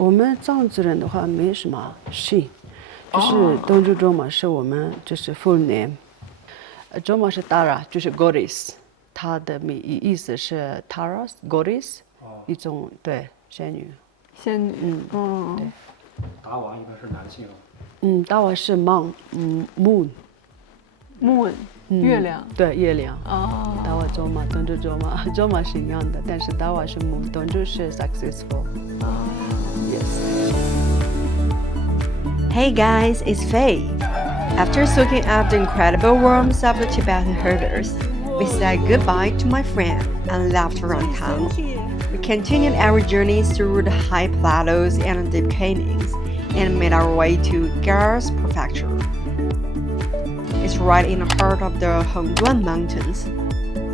我们藏族人的话没什么 she， 就是东珠卓玛是我们就是 full name，卓玛是 Tara， 就是 goddess， 它的意思是 Taras goddess，一种对仙女。仙女，对。达瓦一般是男性。达瓦是 moon， 月亮。对，月亮。达瓦卓玛、东珠卓玛，卓玛是一样的，但是达瓦是 moon， 东珠是 successful。Yes. Hey guys, it's Faye. After soaking up the incredible warmth of the Tibetan herders, we said goodbye to my friend and left around town. We continued our journeys through the high plateaus and deep canyons and made our way to Gars Prefecture. It's right in the heart of the Hongduan Mountains.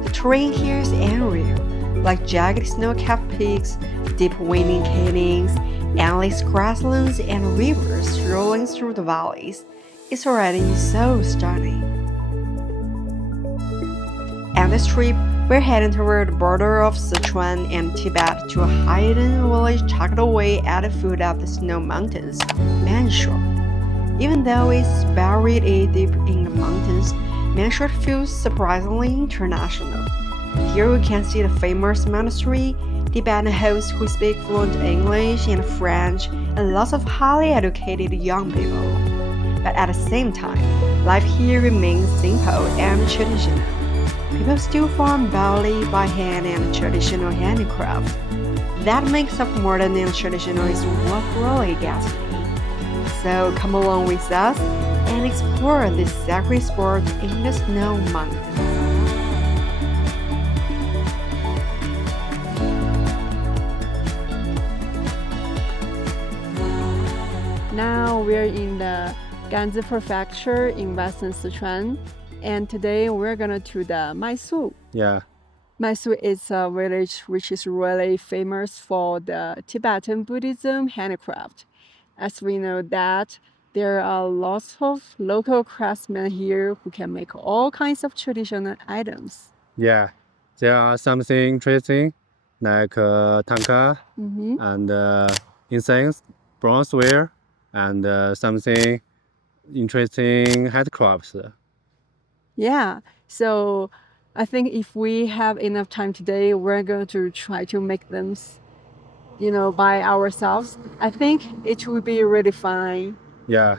The terrain here is unreal, like jagged snow-capped peaks, deep winding canyons, endless grasslands, and rivers rolling through the valleys. It's already so stunning. On this trip, we're heading toward the border of Sichuan and Tibet to a hidden village tucked away at the foot of the snow mountains, Manshu. Even though it's buried deep in the mountains, Manshu feels surprisingly international. Here we can see the famous monastery, Tibetan hosts who speak fluent English and French, and lots of highly educated young people. But at the same time, life here remains simple and traditional. People still farm barley by hand and traditional handicraft. That mix of modern and traditional is what really gets me. So come along with us and explore this sacred sport in the snow mountains. Now we're in the Ganzi Prefecture in western Sichuan, and today we're gonna to the Maisu. Yeah. Maisu is a village which is really famous for the Tibetan Buddhism handicraft. As we know that there are lots of local craftsmen here who can make all kinds of traditional items. Yeah. There are something interesting like tanka and incense, bronzeware, and something interesting handicrafts. Yeah, so I think if we have enough time today, we're going to try to make them, by ourselves. I think it will be really fun. Yeah.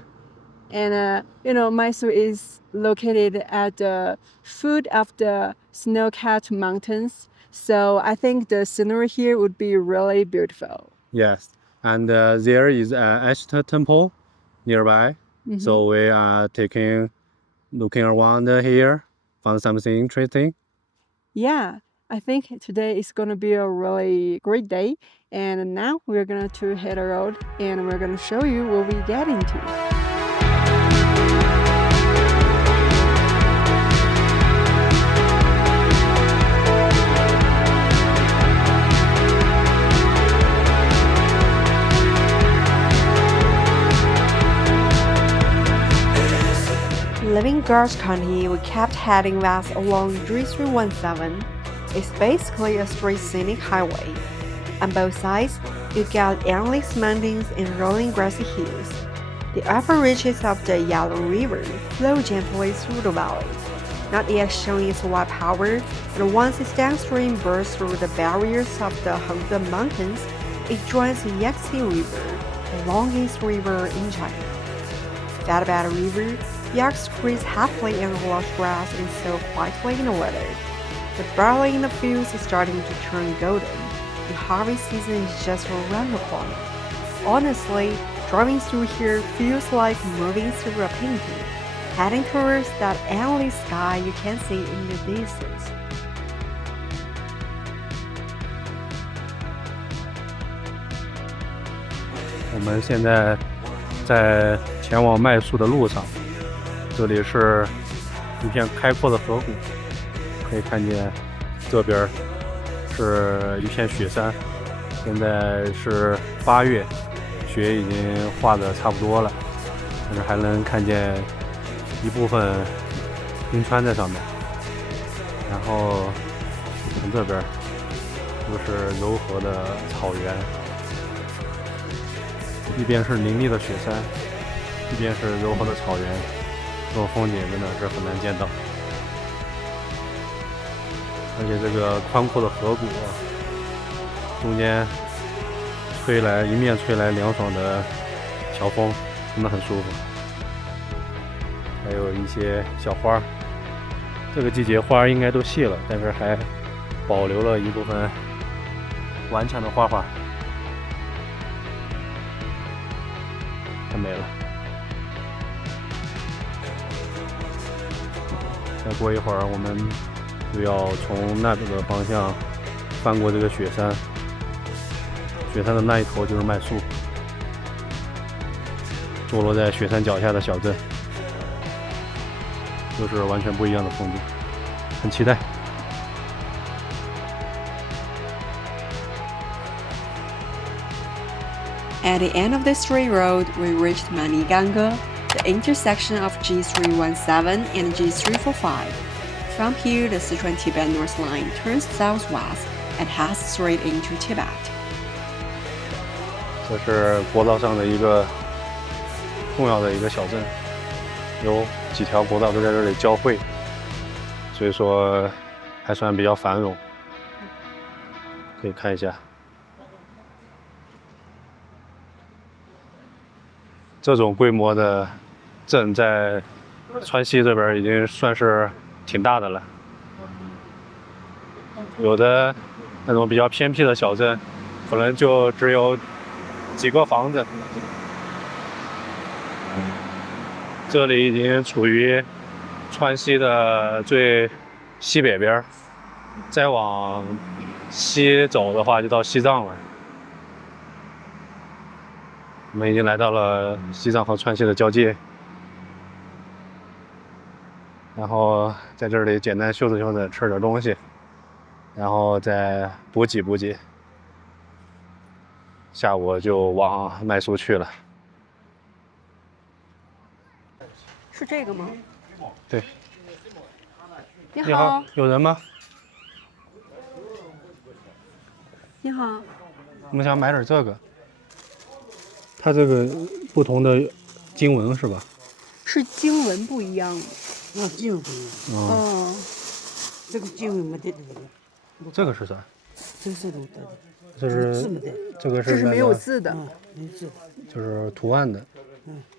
And, Mysore is located at the foot of the snow-capped mountains. So I think the scenery here would be really beautiful. Yes. And there is an Ashtar temple nearby. So we are looking around here, found something interesting. Yeah, I think today is going to be a really great day. And now we're going to hit the road and we're going to show you what we get into. Leaving Gars County, we kept heading west along 3317. It's basically a straight scenic highway. On both sides, you get endless mountains and rolling grassy hills. The upper reaches of the Yellow River flow gently through the valley, not yet showing its wide power, and once its downstream bursts through the barriers of the Hongduan Mountains, it joins the Yangtze River, the longest river in China. Fed by the river, Yaks grazes happily in the lush grass and sow quietly in the weather. The barley in the fields is starting to turn golden, and harvest season is just around the corner. Honestly, driving through here feels like moving through a painting, heading towards that endless sky you can see in the distance. 我们现在在前往麦宿的路上，这里是一片开阔的河谷，可以看见这边是一片雪山。现在是8月，雪已经化得差不多了，但是还能看见一部分冰川在上面。然后从这边就是柔和的草原。一边是林立的雪山，一边是柔和的草原，这种风景真的是很难见到。而且这个宽阔的河谷，中间迎面吹来凉爽的小风，真的很舒服。还有一些小花，这个季节花应该都谢了，但是还保留了一部分顽强的花花，太美了。再过一会儿，我们就要从那个方向翻过这个雪山，雪山的那一头就是麦宿，坐落在雪山脚下的小镇，又是完全不一样的风景，很期待。At the end of the straight road, we reached Maniganga, the intersection of G317 and G345. From here, the Sichuan-Tibet North Line turns southwest and heads straight into Tibet. 这是国道上的一个重要的一个小镇，有几条国道都在这里交汇，所以说还算比较繁荣。可以看一下，这种规模的镇在川西这边已经算是挺大的了。有的那种比较偏僻的小镇，可能就只有几个房子。这里已经处于川西的最西北边，再往西走的话就到西藏了。我们已经来到了西藏和川西的交界，然后在这里简单休息休息，吃点东西，然后再补给补给。下午就往麦宿去了。是这个吗？对。你你好，有人吗？你好。我们想买点这个。它这个不同的经文是吧？是经文不一样吗？经文不一样。哦。这个经文没得的。这个是啥？这个是没得的。这是这个是这是没有字的。没字。就是图案的。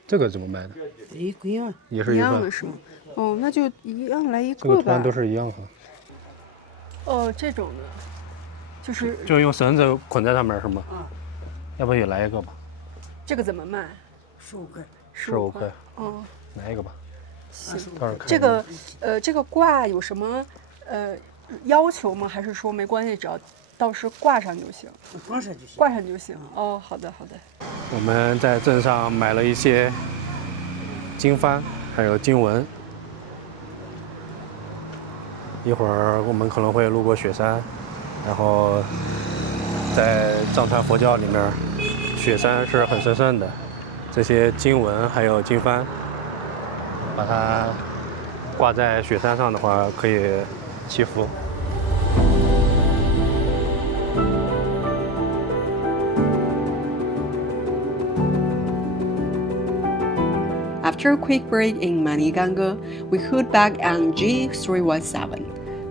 这个怎么卖的？一样。也是一样的是吗？哦，那就一样来一个吧。这个图案都是一样的。哦，这种的，就是用绳子捆在上面是吗？要不也来一个吧？这个怎么卖？15块。15块。哦，来一个吧。行。这个这个挂有什么要求吗？还是说没关系，只要到时挂上就行？挂上就行。挂上就行。哦，好的好的。我们在镇上买了一些经幡，还有经文。一会儿我们可能会路过雪山，然后在藏传佛教里面，雪山是很神圣的。这些经文还有经幡，把它挂在雪山上的话，可以祈福。After a quick break in Maniganga, we hooked back on G317.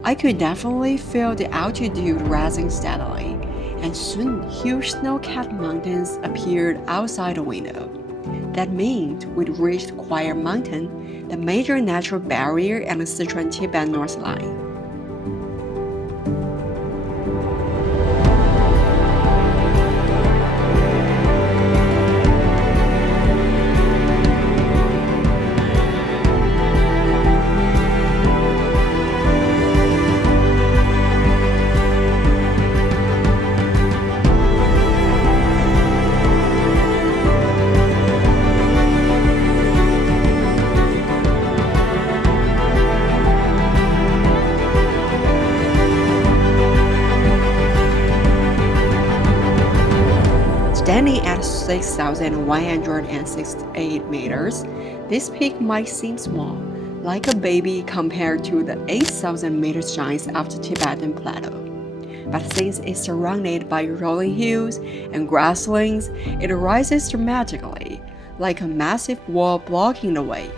I could definitely feel the altitude rising steadily, and soon huge snow-capped mountains appeared outside the window. That meant we'd reached Quiet Mountain, the major natural barrier on the Sichuan-Tibet North Line. Standing at 6,168 meters, this peak might seem small, like a baby compared to the 8,000 meter giants of the Tibetan Plateau. but since it's surrounded by rolling hills and grasslands, it rises dramatically, like a massive wall blocking the way.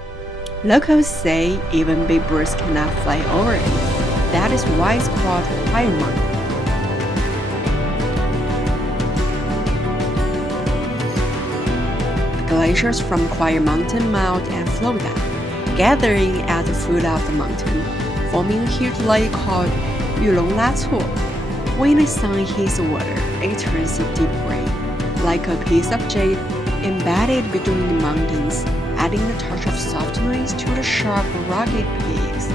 Locals say even big birds cannot fly over it. That is why it's called Quiet Mountain. Glaciers from Quiet Mountain melt and flow down, gathering at the foot of the mountain, forming a huge lake called Yulong Lacu. When the sun hits the water, it turns a deep green, like a piece of jade embedded between the mountains, adding a touch of softness to the sharp, rugged peaks.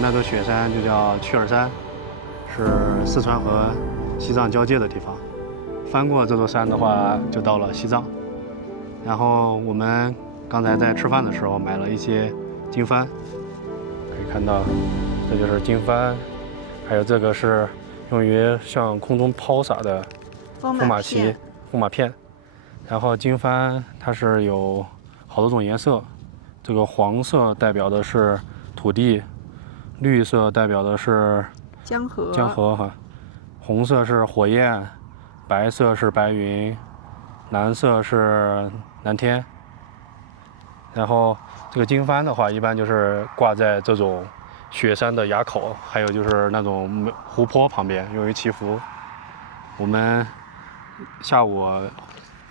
那座雪山就叫曲儿山，是四川和西藏交界的地方。翻过这座山的话，就到了西藏。然后我们刚才在吃饭的时候买了一些经幡，可以看到，这就是经幡，还有这个是用于向空中抛洒的风马旗、风马片。然后经幡它是有好多种颜色，这个黄色代表的是土地。绿色代表的是江河哈，红色是火焰，白色是白云，蓝色是蓝天。然后这个经幡的话，一般就是挂在这种雪山的垭口，还有就是那种湖泊旁边，用于祈福。我们下午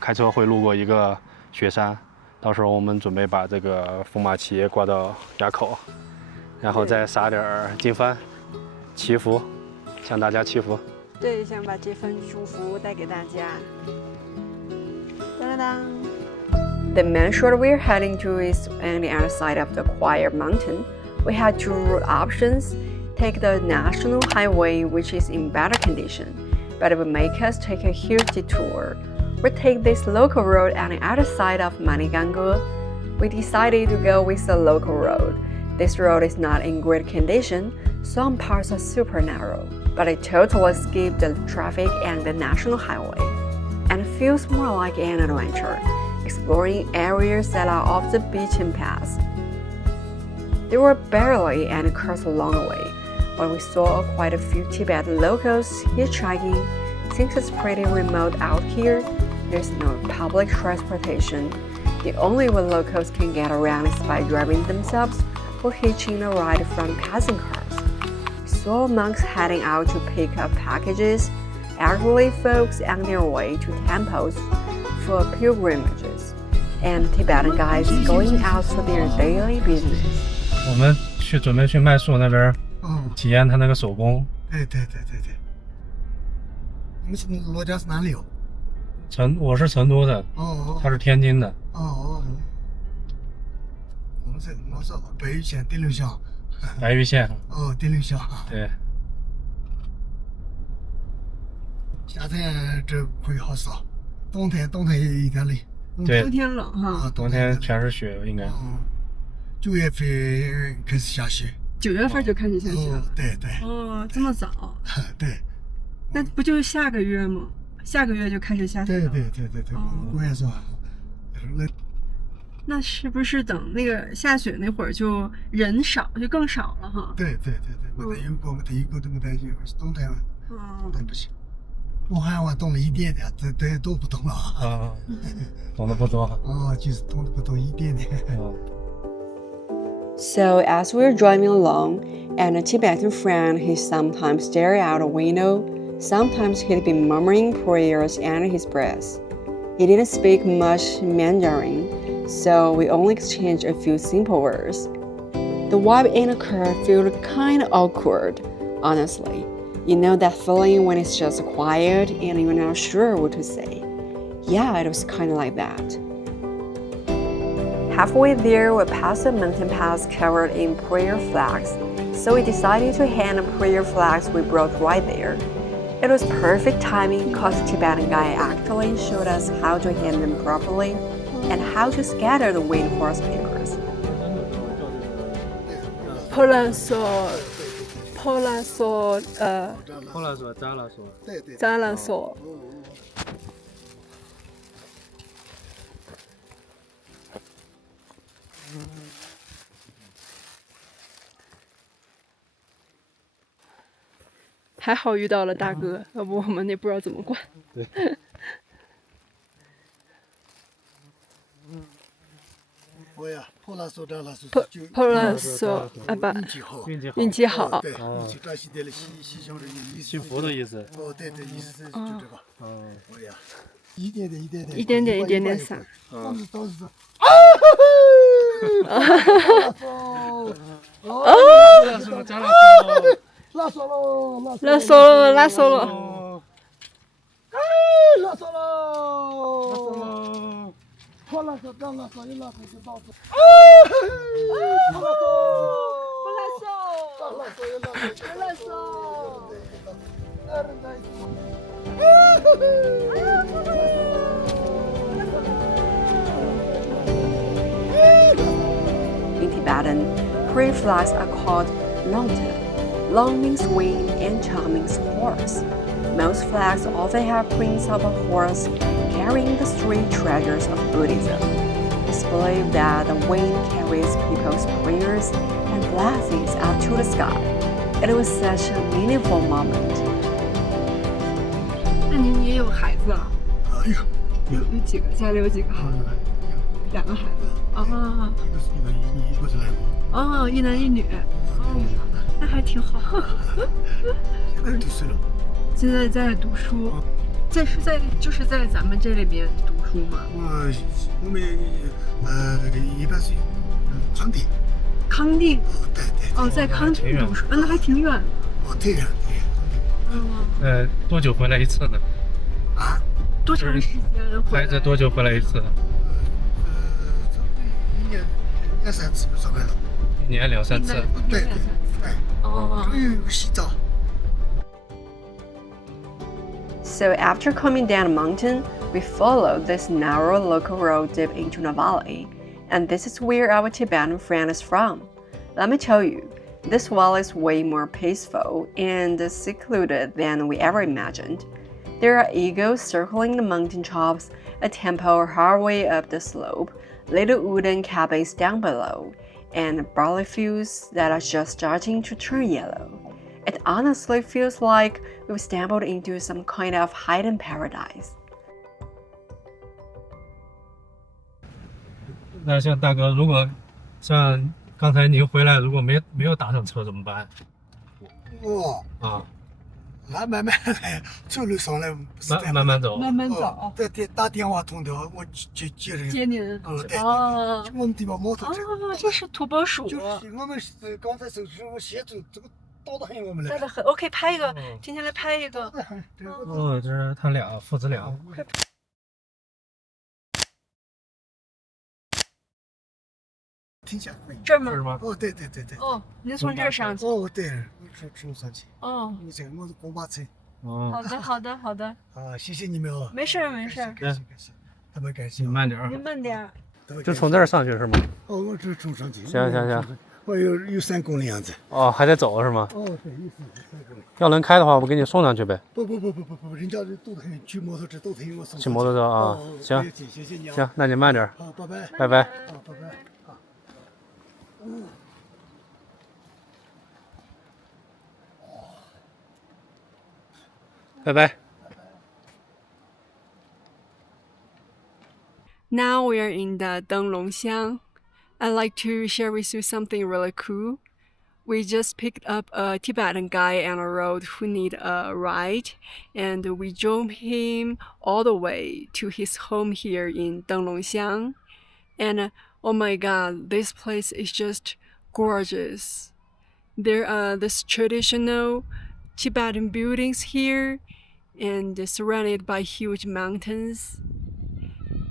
开车会路过一个雪山，到时候我们准备把这个风马旗挂到垭口。然后再撒点经幡，祈福，向大家祈福。对，想把这份祝福带给大家。当当当。The main road we're heading to is on the other side of the Quiet Mountain. We had two route options. Take the National Highway, which is in better condition, but it would make us take a huge detour. Or take this local road on the other side of Manigangu. We decided to go with the local road. This road is not in great condition, some parts are super narrow, but it totally skipped the traffic and the national highway, and feels more like an adventure, exploring areas that are off the beaten path. There were barely any cars along the way, but we saw quite a few Tibetan locals hitchhiking. Since it's pretty remote out here, there's no public transportation. The only way locals can get around is by driving themselves or hitching a ride from passing cars. We saw monks heading out to pick up packages, elderly folks on their way to temples for pilgrimages, and Tibetan guys going out for their daily business. 我们准备去麦宿那边，体验他那个手工。对。你们老家是哪里哦？我是成都的，他是天津的。我是白玉县第六乡。白玉县。第六乡。对。夏天这会好少，冬天也有点累。对，冬天冷哈。冬天全是雪，应该。9月份开始下雪。9月份就开始下雪了。对。这么早。对。那不就是下个月吗？下个月就开始下雪了。对，我也说。那是不是等那个下雪那会儿就人少，就更少了哈？对，没得有过这么大雪，冬天不行。武汉话冻了一点点，这都不冻了。冻得不多。就是冻得不多一点点。So as we were driving along, and a Tibetan friend, he sometimes stared out a window, sometimes he'd be murmuring prayers under his breath. He didn't speak much Mandarin, so we only exchanged a few simple words. The vibe in the car felt kind of awkward, honestly. You know that feeling when it's just quiet and you're not sure what to say? Yeah, it was kind of like that. Halfway there, we passed a mountain pass covered in prayer flags, so we decided to hang the prayer flags we brought right there. It was perfect timing because the Tibetan guy actually showed us how to hang them properly and how to scatter the wind horse papers. Polar saw, polar saw, 后来说扎了说，对对，扎了saw。还好遇到了大哥，要不我们也不知道怎么管。我呀，破烂说扎了说，就 polar saw 啊不，运气好，运气好，运气好。对，运气转西的了，西小的意思，幸福的意思。哦，对对，意思就这个。哦，我呀，一点点，一点点，一点点一点点撒。当时是。扎了说，扎了说，拉锁喽，拉锁了，拉锁了。哦，拉锁喽，拉锁喽。破烂锁，刚拉锁，一拉锁就到处。破烂锁，拉锁，一拉锁，一拉锁。那人在。In Tibetan, prayer flags are called longten. Long means wind and chang means horse. Most flags often have prints of a horse carrying the three treasures of Buddhism. It's believed that the wind carries people's prayers and blessings up to the sky. It was such a meaningful moment. 那您也有孩子啊？哎呀，有几个？家里有几个孩子？两个孩子。啊。一个是一个一个是来过。哦，一男一女。哦，那还挺好。现在读书了。现在在读书，就是在咱们这里边读书吗？我们那个一般是康定。康定。哦，对对。哦，在康定读书，那还挺远的。哦，对呀，对。多久回来一次呢？啊？多长时间回来？孩子多久回来一次？差不多一年2、3次就上来了。1年2、3次。对对对。哦。终于有洗澡。So after coming down a mountain, we followed this narrow local road deep into the valley, and this is where our Tibetan friend is from. Let me tell you, this valley is way more peaceful and secluded than we ever imagined. There are eagles circling the mountain tops, a temple halfway up the slope, little wooden cabins down below, and barley fields that are just starting to turn yellow. It honestly feels like we've stumbled into some kind of hidden paradise. 那像大哥，如果像刚才您回来，如果没有打上车怎么办？那慢慢来，走路上来慢慢走。慢慢走。对，打电话通电话，我接人。接您。对。哦。我们地方摩托车。这是土拨鼠。就是我们是刚才是我协助这个倒得很，我们来。倒得很，我可以拍一个，停下来拍一个。哦，这是他俩父子俩。停下。这儿吗？哦，对。哦，您从这儿上去。哦，对，我从上去。哦。我是公巴车。哦。好的。啊，谢谢你们哦。没事。感谢，特别感谢。你慢点。您慢点。就从这儿上去是吗？哦，我这从上去。行。我有3公里样子。哦，还得走是吗？哦，对，有3公里。要能开的话，我给你送上去呗。不，人家都很，骑摩托车都很，我送。骑摩托车啊，行。谢谢你啊。行，那你慢点。好，拜拜。拜拜。好，拜拜。好。拜拜。Now we are in the Denglongxiang. I'd like to share with you something really cool. We just picked up a Tibetan guy on a road who need a ride, and we drove him all the way to his home here in Denglongxiang. And oh my god, this place is just gorgeous. There are these traditional Tibetan buildings here, and surrounded by huge mountains.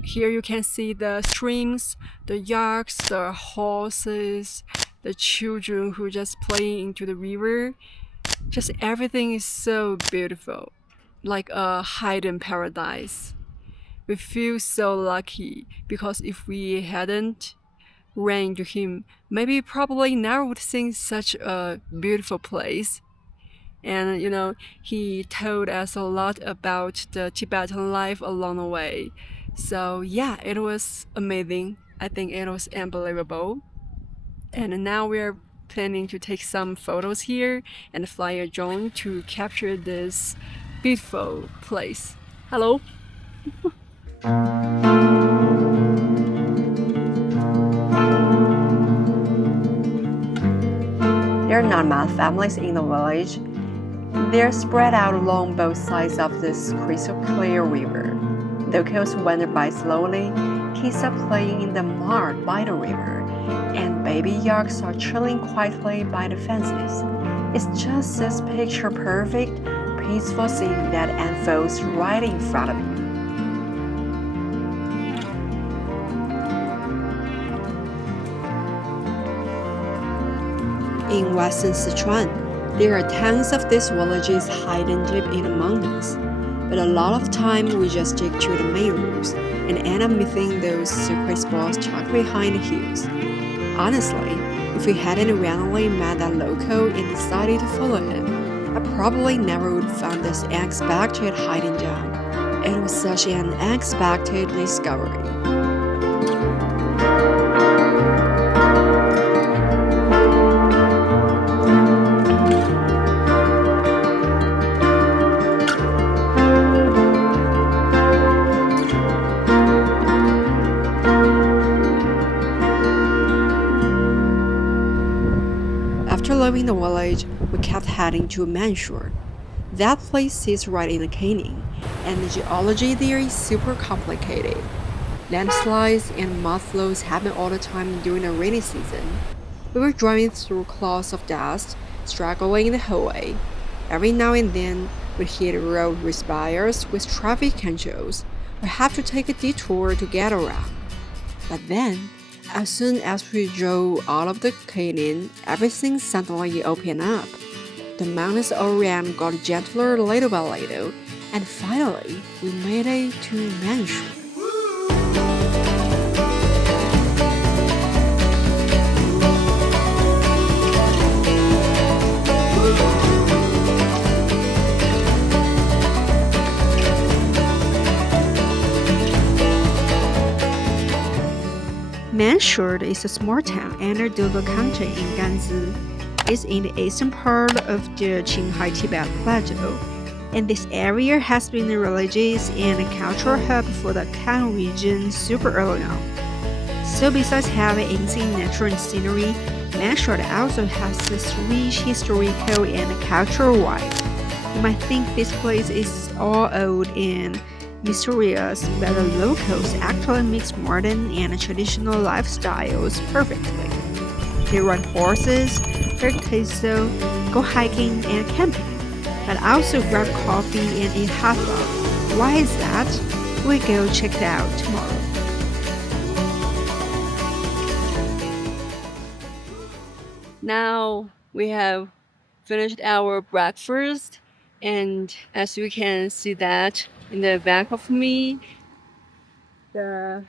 here you can see the streams, the yaks, the horses, the children who just playing into the river. Just everything is so beautiful, like a hidden paradise. We feel so lucky because if we hadn't ran into him, maybe probably never would seen such a beautiful place. And he told us a lot about the Tibetan life along the way. So yeah, it was amazing. I think it was unbelievable. And now we are planning to take some photos here and fly a drone to capture this beautiful place. Hello. There are not many families in the village. They're spread out along both sides of this crystal clear river. Locals wander by slowly, kids are playing in the mud by the river, and baby yaks are chilling quietly by the fences. It's just this picture-perfect, peaceful scene that unfolds right in front of you. In western Sichuan, there are tons of these villages hidden deep in the mountains, but a lot of time we just stick to the main roads and end up missing those secret spots tucked behind the hills. Honestly, if we hadn't randomly met that local and decided to follow him, I probably never would have found this unexpected hiding gem. It was such an unexpected discovery. After leaving the village, we kept heading to Manshur. That place sits right in the canyon, and the geology there is super complicated. Landslides and mud flows happen all the time during the rainy season. We were driving through clouds of dust, struggling the whole way. Every now and then, we'd hit road respires with traffic controls, or have to take a detour to get around. But then, as soon as we drove out of the canyon, everything suddenly opened up. The mountains all around got gentler little by little, and finally, we made it to Manshur. Manshur is a small town under Duba County in Gansu. It's in the eastern part of the Qinghai Tibet Plateau, and this area has been a religious and a cultural hub for the Khan region super early on. So besides having insane natural scenery, Manshur also has this rich historical and cultural vibe. You might think this place is all old and mysterious, but the locals actually mix modern and traditional lifestyles perfectly. They ride horses, herd cattle, go hiking and camping, but also grab coffee and eat hot dog. Why is that? We go check it out tomorrow. Now we have finished our breakfast, and as you can see that in the back of me, the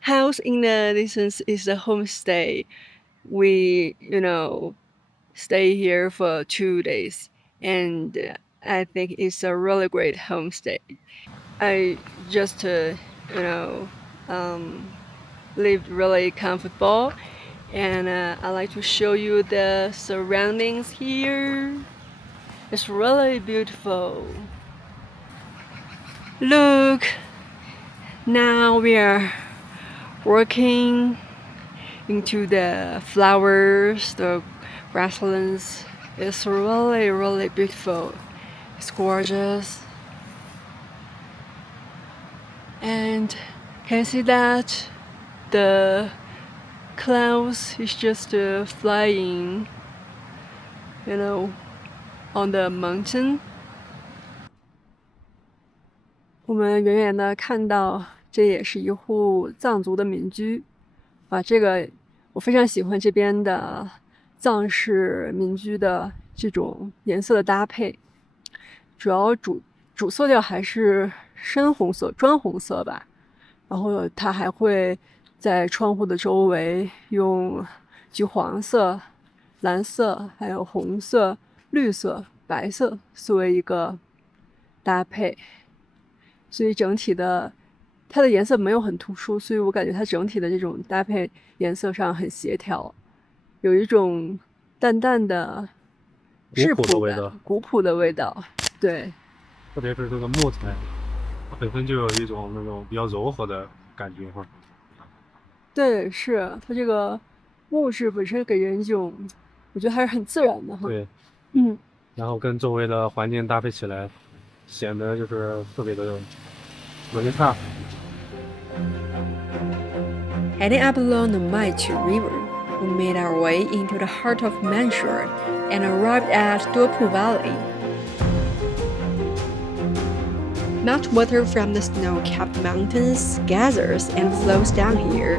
house in the distance is a homestay. We, stay here for 2 days, and I think it's a really great homestay. I just, lived really comfortable, and I like to show you the surroundings here. It's really beautiful. Look, now we are walking into the flowers, the grasslands. It's really, really beautiful. It's gorgeous. And can you see that? The clouds is just flying, on the mountain. 我们远远的看到这也是一户藏族的民居啊。这个我非常喜欢这边的藏式民居的这种颜色的搭配，主要主色调还是深红色、砖红色吧。然后它还会在窗户的周围用橘黄色、蓝色、还有红色、绿色、白色作为一个搭配，所以整体的它的颜色没有很突出，所以我感觉它整体的这种搭配颜色上很协调，有一种淡淡的质古朴的味道，古朴的味道。对，特别是这个木材，它本身就有一种那种比较柔和的感觉哈。对，是它这个木质本身给人一种，我觉得还是很自然的哈。对，嗯。然后跟周围的环境搭配起来，显得就是特别的轮廓。Heading up along the Maichu River, we made our way into the heart of Manchur and arrived at Duopu Valley. Meltwater from the snow-capped mountains gathers and flows down here,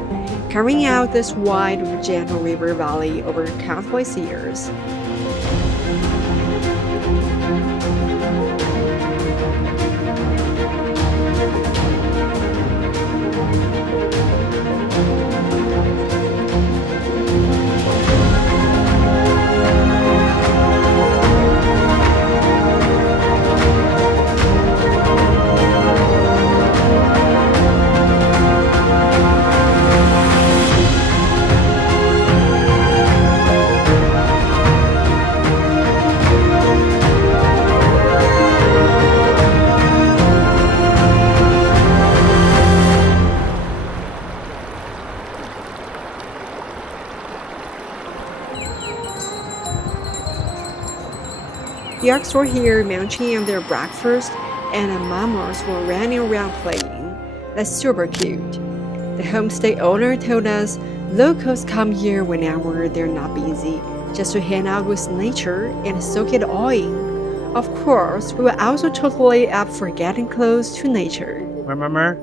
carrying out this wide, gentle river valley over countless years. Yaks were here munching on their breakfast, and the mammals were running around playing. That's super cute. The homestay owner told us locals come here whenever they're not busy, just to hang out with nature and soak it all in. Of course, we were also totally up for getting close to nature. 慢慢，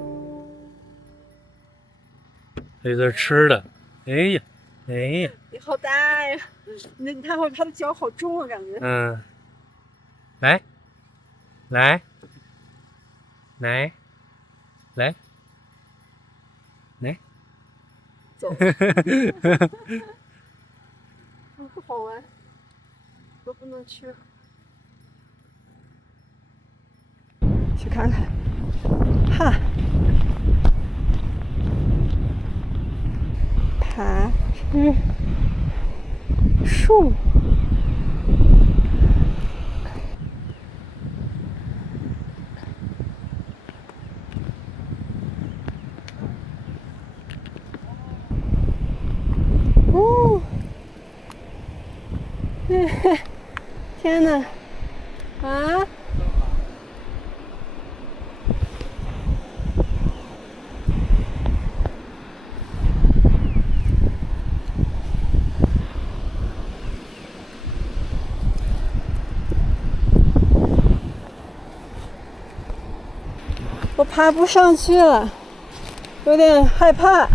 还有点吃的。哎呀，哎呀，你好大呀！你看它的脚好重啊，感觉。嗯，来，来，来，来，来，走。不好玩，都不能去。去看看，哈，爬树。哦，天哪！啊！我爬不上去了，有点害怕。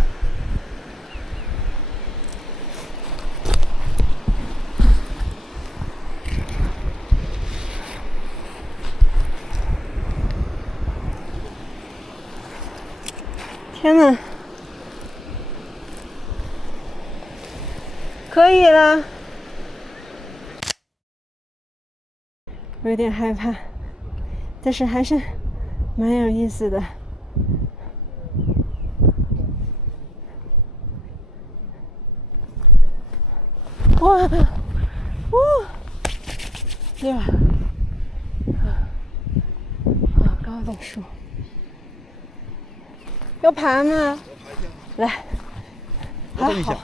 天哪！可以了，我有点害怕，但是还是蛮有意思的。哇，哇，呀，好高的树，要爬吗？来，还好。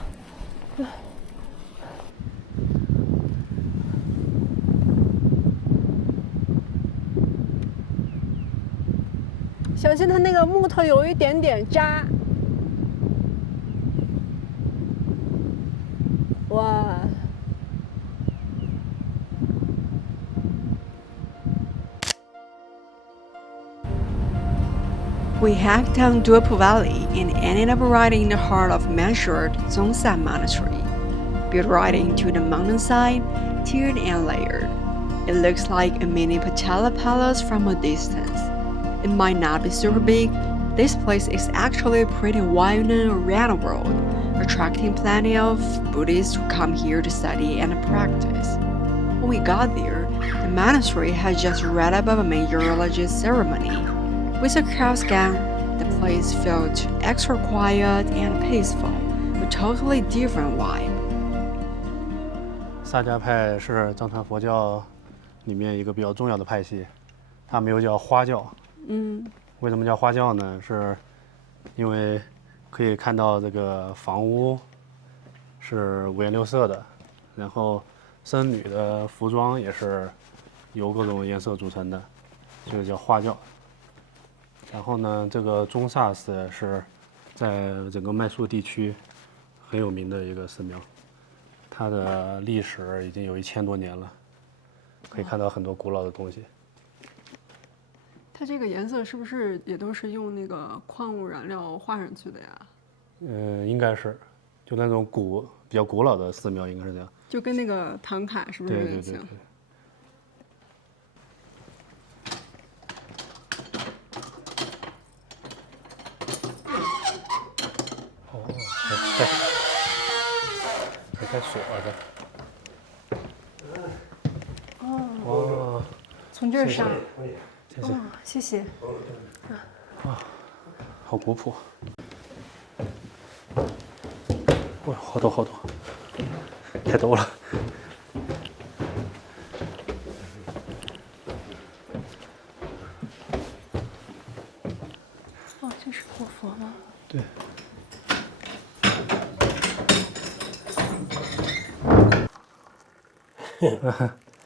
小心它那个木头有一点点扎。哇！ We hiked down Duopu Valley and ended up riding in the heart of measured Zhongshan Monastery, built right into the mountainside, tiered and layered. It looks like a mini Pachala Palace from a distance. It might not be super big. This place is actually a pretty well-known around the world, attracting plenty of Buddhists who come here to study and practice. When we got there, the monastery had just read above a major religious ceremony. With a crowd gang, the place felt extra quiet and peaceful, a totally different vibe. 萨迦派是藏传佛教里面一个比较重要的派系，他们又叫花教。为什么叫花教呢？是因为可以看到这个房屋是五颜六色的，然后僧女的服装也是由各种颜色组成的，所以叫花教。然后呢，这个中萨寺是在整个麦宿地区很有名的一个寺庙，它的历史已经有1000多年了，可以看到很多古老的东西。它这个颜色是不是也都是用那个矿物染料画上去的呀？应该是，就那种比较古老的寺庙应该是这样。就跟那个唐卡是不是有点像？还带锁的。哦，从这儿上。谢谢。谢谢。好古朴。哇，好多好多，太多了。哦，这是活佛吗？对。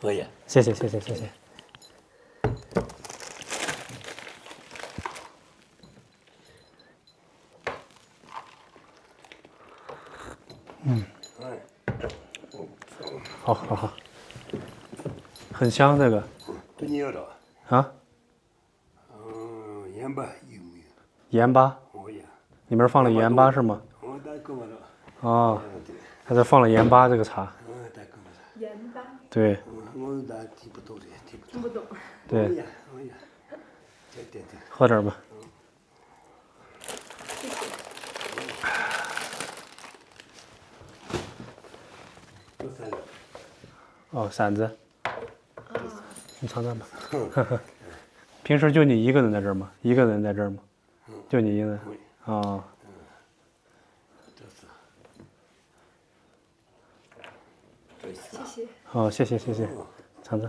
可以。谢谢谢谢谢谢。好好好，很香这个。多nhiều rồi. 啊？盐巴有没有？盐巴？哦呀。里面放了盐巴是吗？哦，大哥嘛了。哦，它这放了盐巴这个茶。大哥嘛。盐巴。对。我大听不懂的，听不懂。听不懂。对。哦呀，对。喝点吧。谢谢。哦，馓子。你尝尝吧。平时就你一个人在这儿吗？一个人在这儿吗？就你一个人。哦。谢谢。好，谢谢谢谢，尝尝。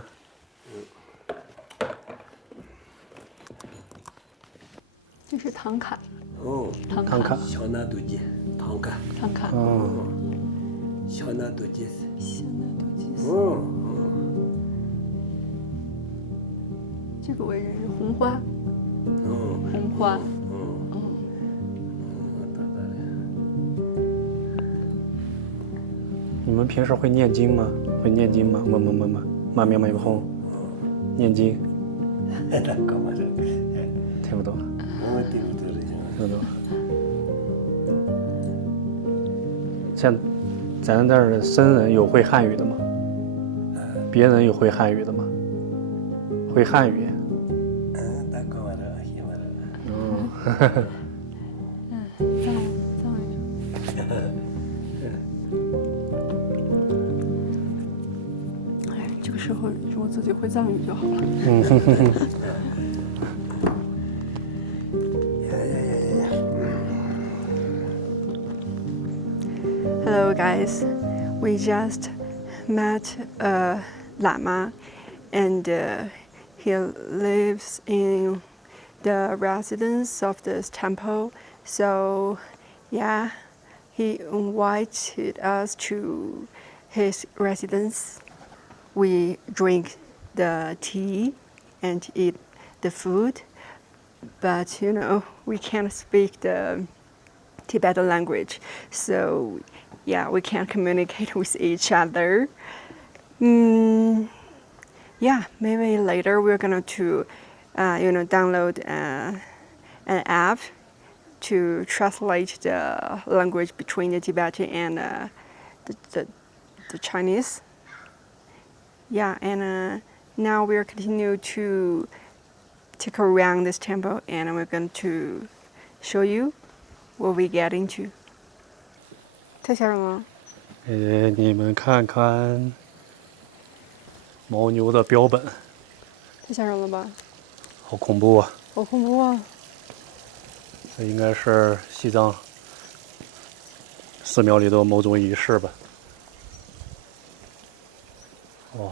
这是唐卡。哦，唐卡。小纳多吉，唐卡。唐卡。哦。小纳多吉。小纳多吉。哦。这个为人是红花。红花。你们平时会念经吗？会念经吗？嘛咪以后念经。听不懂。听不懂。像咱这儿的僧人有会汉语的吗？别人有会汉语的吗？会汉语。藏语。哎，这个时候我自己会藏语就好了。Hello guys, we just met a Lama and he lives in the residence of this temple. So yeah, he invited us to his residence. We drink the tea and eat the food, but you know, we can't speak the Tibetan language, so yeah, we can't communicate with each other. Yeah, maybe later we're gonna to, download an app to translate the language between the Tibetan and the Chinese. Yeah, and now we're continue to take around this temple, and we're going to show you what we get into. 太吓人了！你们看看牦牛的标本，太吓人了吧！好恐怖啊！好恐怖啊！这应该是西藏寺庙里的某种仪式吧？哇，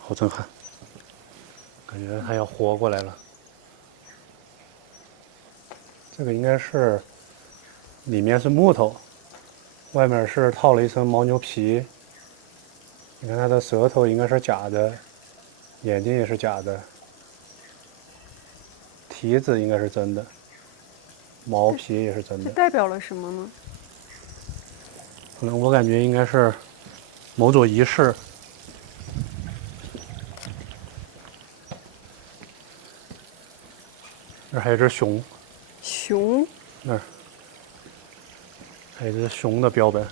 好震撼，感觉它要活过来了。这个应该是里面是木头，外面是套了一层牦牛皮。你看它的舌头应该是假的，眼睛也是假的，蹄子应该是真的，毛皮也是真这的。代表了什么呢？可能我感觉应该是某种仪式。那儿还有只熊，熊？那儿还有只熊的标本，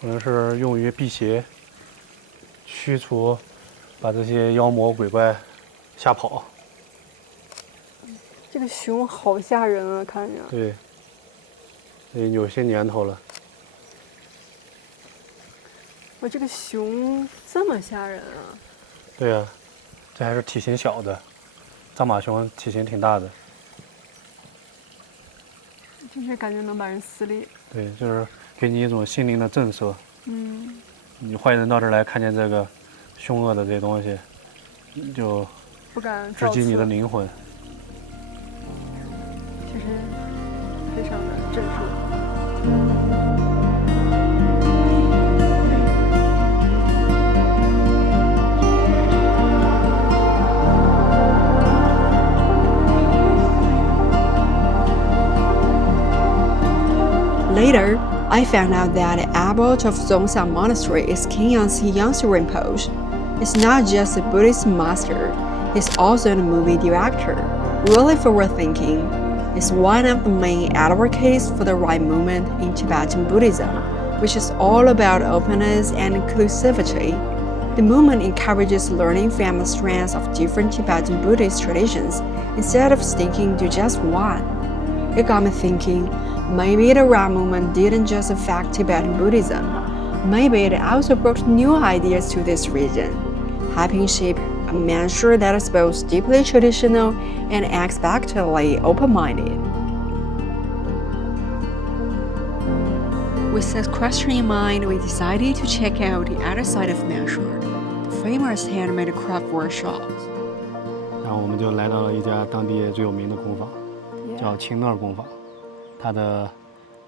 可能是用于辟邪，驱除，把这些妖魔鬼怪吓跑。这个熊好吓人啊，看着。对，有些年头了。哇，这个熊这么吓人啊！对呀，这还是体型小的，藏马熊体型挺大的。真是感觉能把人撕裂。对，就是给你一种心灵的震慑。嗯。你坏人到这儿来，看见这个凶恶的这些东西，就不敢直击你的灵魂。确实非常的震慑。Later, I found out that the abbot of Zhongshan Monastery is King Yangtze Rinpoche. He's not just a Buddhist master, he's also a movie director, really forward-thinking. He's one of the main advocates for the right movement in Tibetan Buddhism, which is all about openness and inclusivity. The movement encourages learning from the strengths of different Tibetan Buddhist traditions instead of sticking to just one. It got me thinking, maybe the Ra movement didn't just affect Tibetan Buddhism, maybe it also brought new ideas to this region, helping shape a mantra that is both deeply traditional and unexpectedly open-minded. With that question in mind, we decided to check out the other side of Manshur, the famous handmade craft workshops. 然后我们就来到了一家当地最有名的工坊，叫青讷工坊。他的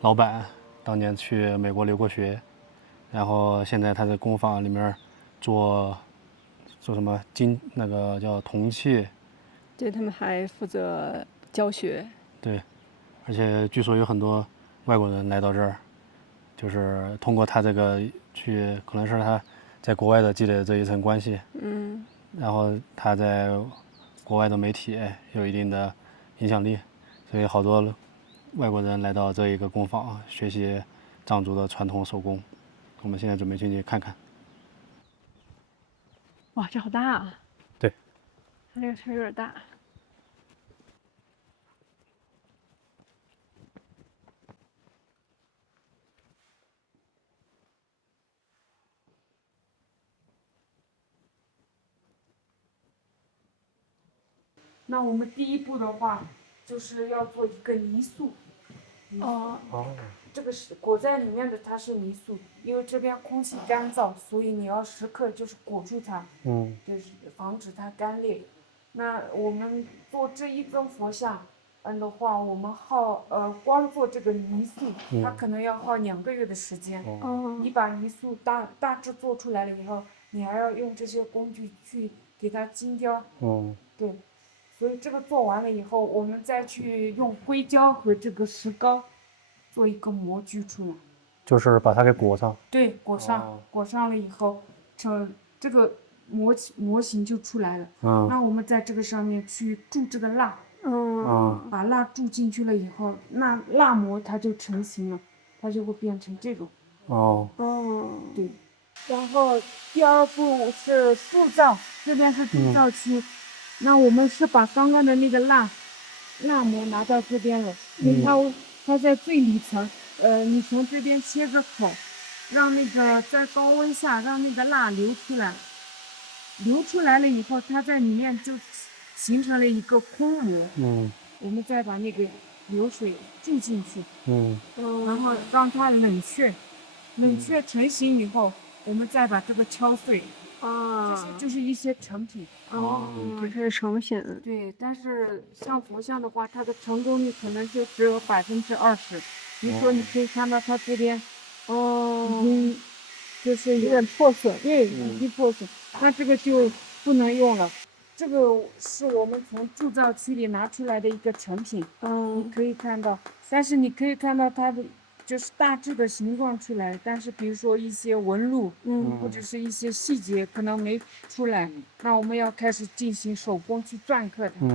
老板当年去美国留过学，然后现在他在工坊里面做什么那个叫铜器。对，他们还负责教学。对，而且据说有很多外国人来到这儿，就是通过他这个去，可能是他在国外的积累的这一层关系，然后他在国外的媒体有一定的影响力，所以好多外国人来到这一个工坊学习藏族的传统手工。我们现在准备进去看看。哇，这好大啊！对，它这个车有点大。那我们第一步的话，就是要做一个泥塑。哦。这个是裹在里面的，它是泥塑，因为这边空气干燥，所以你要时刻就是裹住它，就是防止它干裂。那我们做这一尊佛像，的话，我们光做这个泥塑，它可能要耗2个月的时间。你把泥塑大致做出来了以后，你还要用这些工具去给它精雕。对。所以这个做完了以后，我们再去用硅胶和这个石膏做一个模具出来，就是把它给裹上。对，裹上了以后，这个模型就出来了。那我们在这个上面去注这个蜡，把蜡注进去了以后，那蜡膜它就成型了，它就会变成这种。对。然后第二步是铸造，这边是铸造区。那我们是把刚刚的那个蜡膜拿到这边了，因为它在最里层，你从这边切个口，让那个在高温下让那个蜡流出来，流出来了以后，它在里面就形成了一个空膜。我们再把那个流水注进去，然后让它冷却，冷却成型以后，我们再把这个敲碎。就是一些成品。这是成品。对，但是像佛像的话，它的成功率可能就只有20%。比如说，你可以看到它这边，已经就是有点破损，对，已经破损，那这个就不能用了。这个是我们从铸造区里拿出来的一个成品，你可以看到，但是你可以看到它的。就是大致的形状出来，但是比如说一些纹路，或者是一些细节可能没出来，那我们要开始进行手工去篆刻它。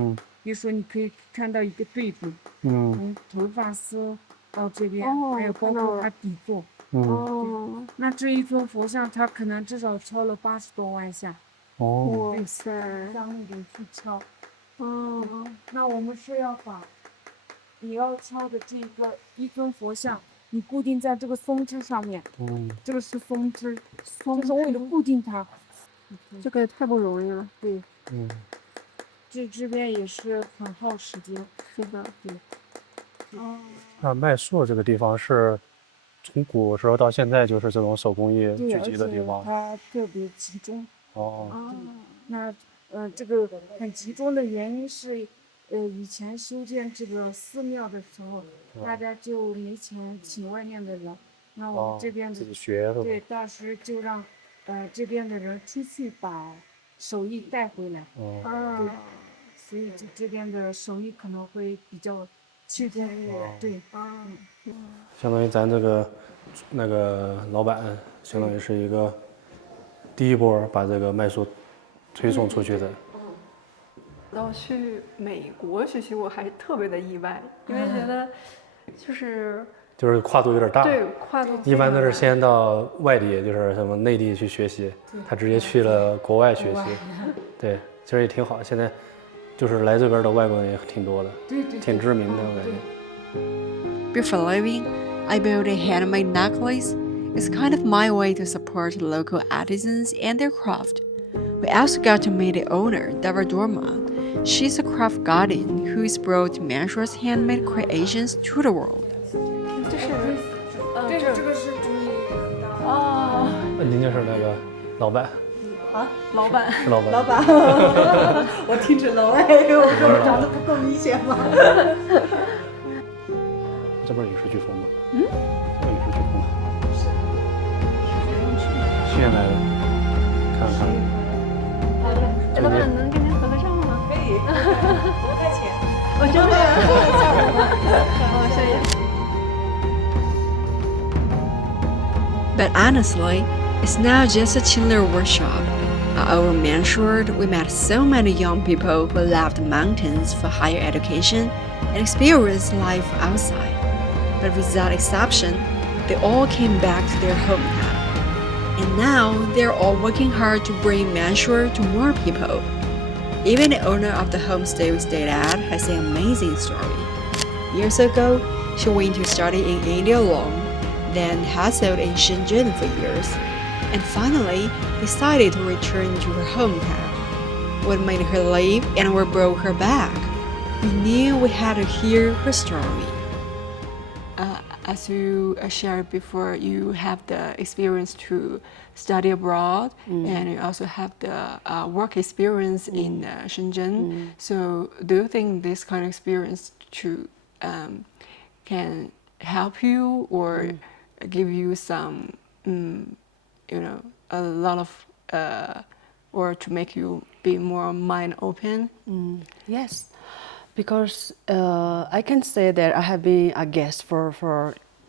比如说你可以看到一个对比，从头发丝到这边，还有包括它底座。那这一尊佛像，它可能至少敲了80多万下。哇塞！向那边去敲。那我们是要把你要敲的这个一尊佛像。你固定在这个松枝上面，这个是松枝，就是为了固定它。这个也太不容易了。对，这边也是很耗时间。是的，对。那麦宿这个地方是从古时候到现在就是这种手工艺聚集的地方。它特别集中。那这个很集中的原因是。以前修建这个寺庙的时候，大家就没钱请外面的人，那我们这边的自己学是吧？对大师就让这边的人出去把手艺带回来。对，所以这边的手艺可能会比较去边对。相当于咱这个那个老板，相当于是一个第一波把这个麦宿推送出去的。然后去美国学习，我还特别的意外，因为觉得就是跨度有点大。对，跨度一般都是先到外地，就是什么内地去学习，他直接去了国外学习。对，其实也挺好。现在就是来这边的外国人也挺多的，挺知名的我感觉。Before leaving, I built a handmade necklace. It's kind of my way to support local artisans and their craft. We also got to meet the owner, Deborah Dorma. She's a craft guardian who has brought Manchua's handmade creations to the world. 这个是主意。您就是那个老板。老板是老板。老板，我听着楼哎，我说我长得不够明显吗？这不是影视飓风吗？这影视飓风。谢谢来了，看看。老板能跟您合个照吗？可以，5块钱。我真的好谢谢。But honestly, it's not just a chiller workshop. Over Manchua, we met so many young people who left the mountains for higher education and experienced life outside. But without exception, they all came back to their hometown. And now they're all working hard to bring Manchua to more people. Even the owner of the homestay we stayed at has an amazing story. Years ago, she went to study in India alone, then hustled in Shenzhen for years, and finally decided to return to her hometown. What made her leave and what brought her back? We knew we had to hear her story. As you shared before, you have the experience to study abroad, and you also have the work experience in Shenzhen. So, do you think this kind of experience can help you or give you some, a lot of, or to make you be more mind open? Yes. Because I can say that I have been a guest for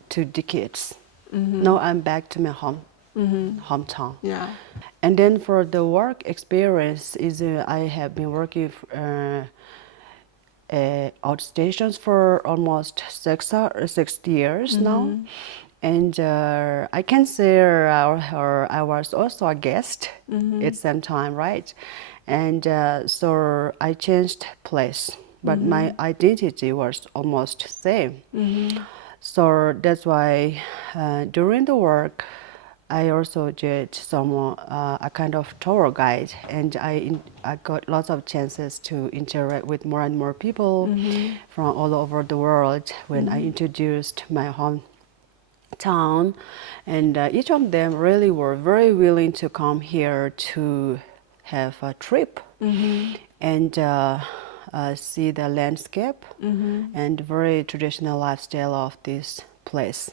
2 decades. Now I'm back to my home. hometown. Yeah. And then for the work experience, I have been working outstations for almost 6 years now. And I can say I was also a guest at some time, right? And so I changed place, but my identity was almost same. So that's why during the work, I also did a kind of tour guide, and I got lots of chances to interact with more and more people from all over the world when I introduced my hometown, and each of them really were very willing to come here to have a trip and see the landscape and very traditional lifestyle of this place.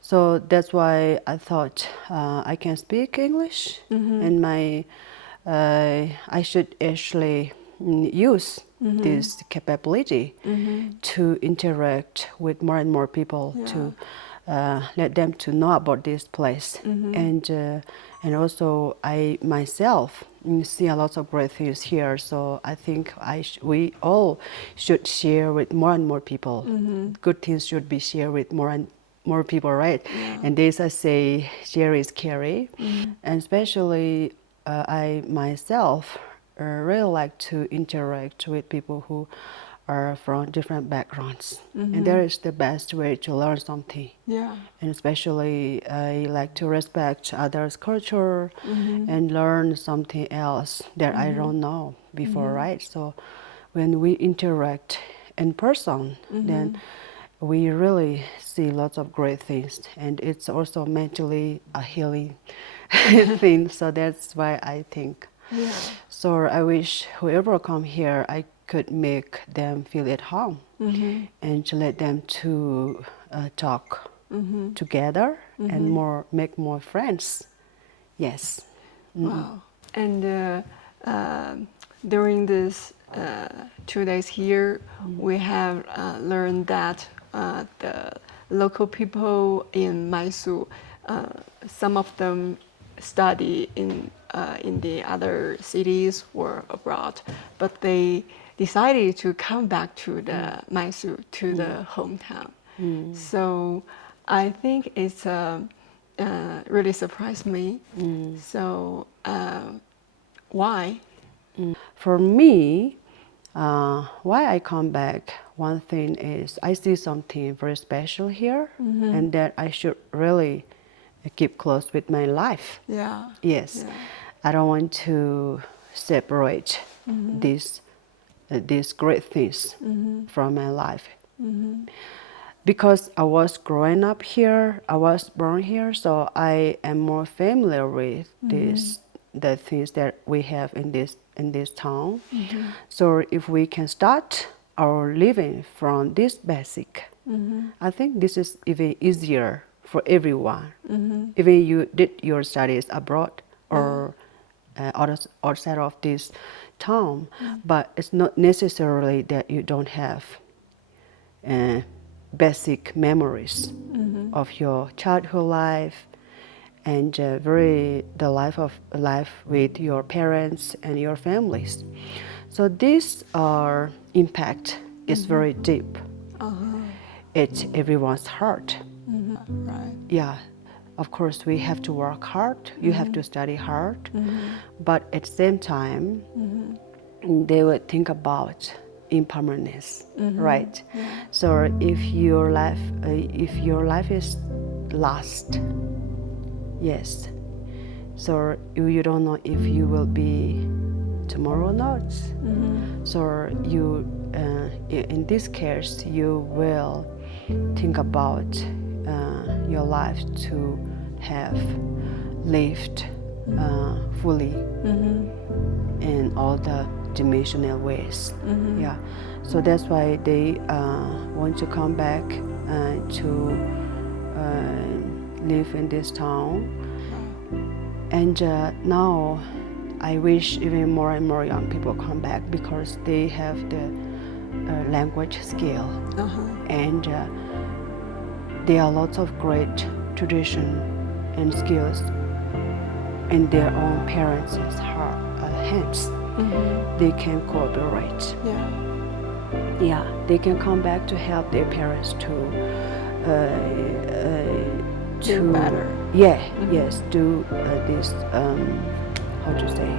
So that's why I thought I can speak English, and I should actually use this capability to interact with more and more people, to let them to know about this place. And also I myself see a lot of great things here, so I think we all should share with more and more people. Good things should be shared with more and more people, right? And this I say, share is carry. And especially I myself really like to interact with people who are from different backgrounds, and that is the best way to learn something. Yeah. And especially I like to respect others' culture and learn something else that I don't know before, right? So when we interact in person, then we really see lots of great things, and it's also mentally a healing thing. So that's why I think. Yeah. So I wish whoever come here, I could make them feel at home and to let them to talk together and make more friends. Yes. Wow. And during this 2 days here, we have learned that the local people in Mysore, some of them study in the other cities or abroad, but they decided to come back to the Mysore, to the hometown. So I think it's really surprised me. So why? For me, why I come back, one thing is I see something very special here, and that I should really keep close with my life. Yeah. Yes. Yeah. I don't want to separate these great things from my life. Because I was growing up here, I was born here, so I am more familiar with the things that we have in this town. So if we can start our living from this basic, I think this is even easier for everyone. Even you did your studies abroad or outside of this town, but it's not necessarily that you don't have basic memories of your childhood life and the life with your parents and your families. So this impact is very deep. It's everyone's heart. Right. Yeah, of course we have to work hard, you have to study hard, but at the same time they would think about impermanence, right? So if your life is lost, yes, so you don't know if you will be tomorrow or not. So you in this case you will think about your life to have lived fully in all the dimensional ways. Yeah, so that's why they want to come back to live in this town. And now I wish even more and more young people come back because they have the language skill, and there are lots of great tradition and skills in their own parents' hands, they can cooperate. Yeah, they can come back to help their parents to Do better. Yeah, yes, do this how to say,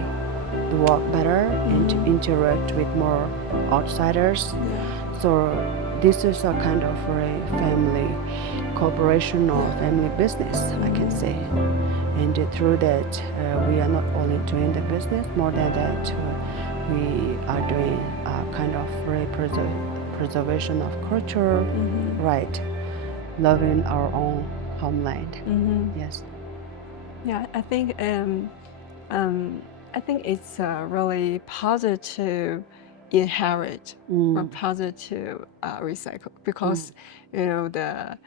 to work better and to interact with more outsiders. So this is a kind of a family cooperation or family business, I can say. And through that, we are not only doing the business, more than that, we are doing a kind of preservation of culture, right? Loving our own homeland. Yes. Yeah, I think it's really positive inherit or positive recycle, because you know the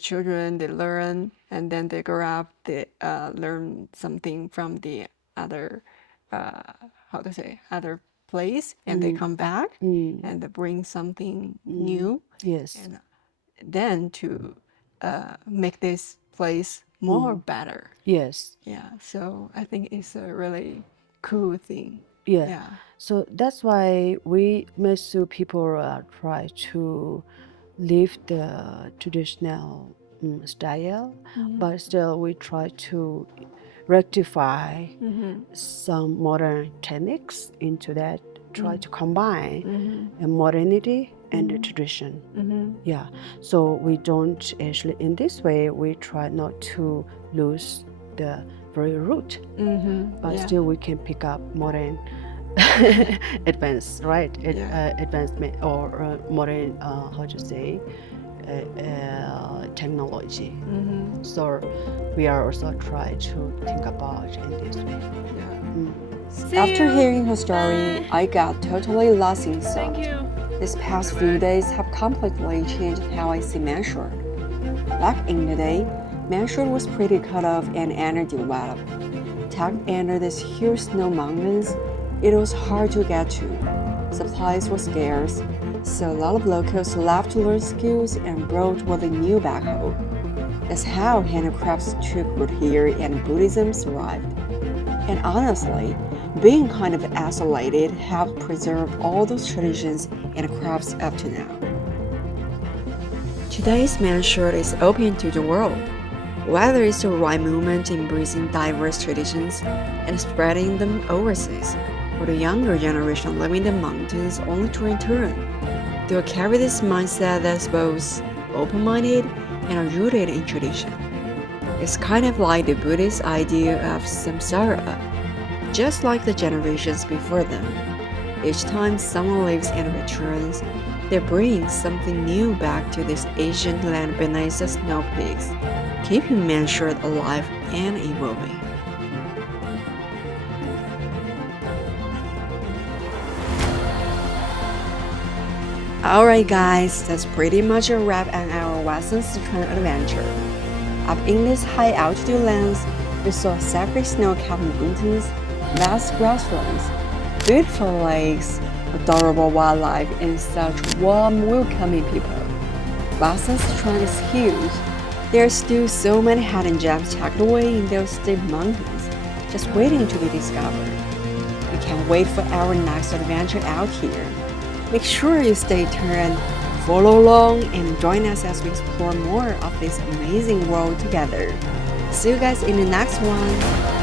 children, they learn and then they grow up, they learn something from the other how to say, other place, and they come back and they bring something new. Yes. And then to make this place more better. Yes. Yeah, so I think it's a really cool thing. Yeah. So that's why we Mesu people try to live the traditional style, but still we try to rectify some modern techniques into that, try to combine modernity and the tradition. Yeah, so we don't actually, in this way, we try not to lose the very root, but still we can pick up modern advancement or modern, how to say, technology. So we are also trying to think about in this way. After hearing her story, I got totally lost in thought. These past few days have completely changed how I see Manshore. Back in the day, Manshore was pretty cut off and underdeveloped. Tucked under these huge snow mountains, it was hard to get to. Supplies were scarce, so a lot of locals left to learn skills and brought what they knew back home. That's how handicrafts took root here and Buddhism survived. And honestly, being kind of isolated helped preserve all those traditions and crafts up to now. Today's Manshore is open to the world. Whether it's the right movement embracing diverse traditions and spreading them overseas, or the younger generation living in the mountains only to return, they'll carry this mindset that's both open-minded and are rooted in tradition. It's kind of like the Buddhist idea of samsara. Just like the generations before them, each time someone leaves and returns, they bring something new back to this ancient land beneath the snow peaks, keeping Manshore alive and evolving. Alright guys, that's pretty much a wrap on our Western Sichuan adventure. Up in these high altitude lands, we saw sacred snow-capped mountains, vast grasslands, beautiful lakes, adorable wildlife, and such warm, welcoming people. Western Sichuan is huge. There are still so many hidden gems tucked away in those steep mountains, just waiting to be discovered. We can't wait for our next adventure out here. Make sure you stay tuned, follow along, and join us as we explore more of this amazing world together. See you guys in the next one.